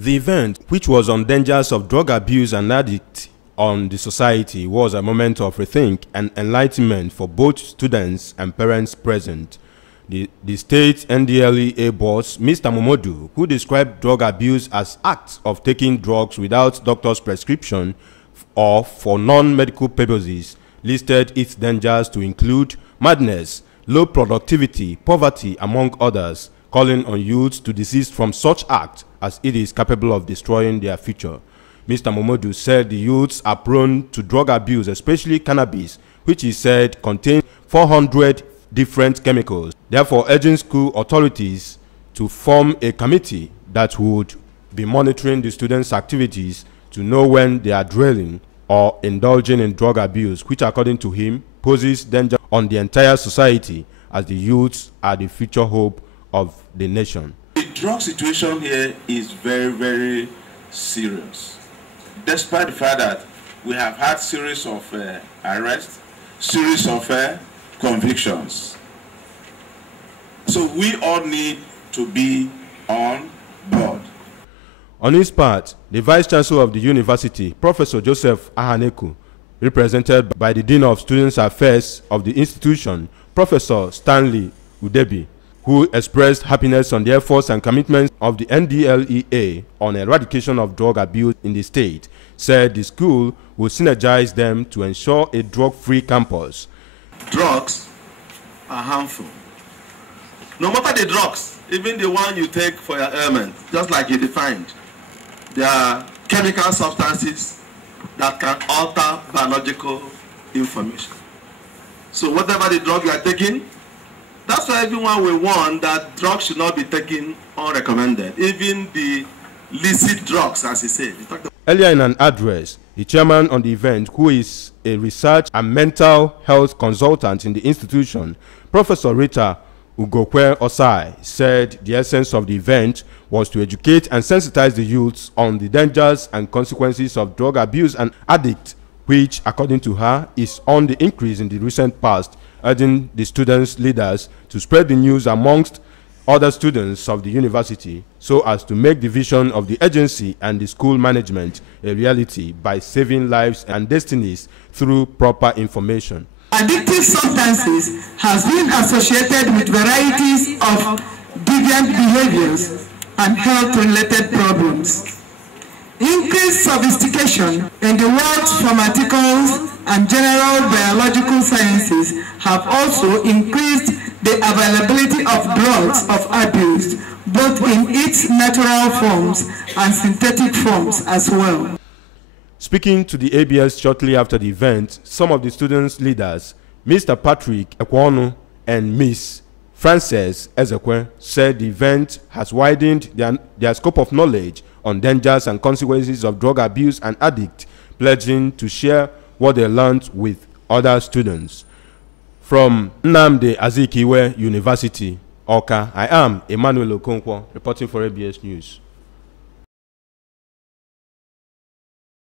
The event, which was on dangers of drug abuse and addict on the society, was a moment of rethink and enlightenment for both students and parents present. The state NDLEA boss, Mr. Momodu, who described drug abuse as acts of taking drugs without doctor's prescription or for non-medical purposes, listed its dangers to include madness, low productivity, poverty, among others, calling on youths to desist from such acts as it is capable of destroying their future. Mr. Momodu said the youths are prone to drug abuse, especially cannabis, which he said contains 400 different chemicals, therefore urging school authorities to form a committee that would be monitoring the students' activities to know when they are dwelling or indulging in drug abuse, which according to him poses danger on the entire society, as the youths are the future hope of the nation. The drug situation here is very, very serious, despite the fact that we have had series of arrests, series of convictions. So we all need to be on board. On his part, the Vice Chancellor of the University, Professor Joseph Ahaneku, represented by the Dean of Students Affairs of the institution, Professor Stanley Udebi, who expressed happiness on the efforts and commitments of the NDLEA on eradication of drug abuse in the state, said the school will synergize them to ensure a drug-free campus. Drugs are harmful. No matter the drugs, even the one you take for your ailment, just like you defined, there are chemical substances that can alter biological information. So whatever the drug you are taking, that's why everyone will warn that drugs should not be taken unrecommended, even the licit drugs, as he said. Earlier in an address, the chairman on the event, who is a research and mental health consultant in the institution, Professor Rita Ugokwe Osai, said the essence of the event was to educate and sensitize the youths on the dangers and consequences of drug abuse and addict, which, according to her, is on the increase in the recent past, urging the students' leaders to spread the news amongst other students of the university so as to make the vision of the agency and the school management a reality by saving lives and destinies through proper information. Addictive substances has been associated with varieties of deviant behaviors and health-related problems. Increased sophistication in the world's pharmaceuticals and general biological sciences have also increased the availability of drugs of abuse, both in its natural forms and synthetic forms as well. Speaking to the ABS shortly after the event, some of the students' leaders, Mr. Patrick Ekwonu and Miss Frances Ezekwe, said the event has widened their scope of knowledge on dangers and consequences of drug abuse and addict, pledging to share what they learned with other students. From Nnamdi Azikiwe University, Awka, I am Emmanuel Okonkwo, reporting for ABS News.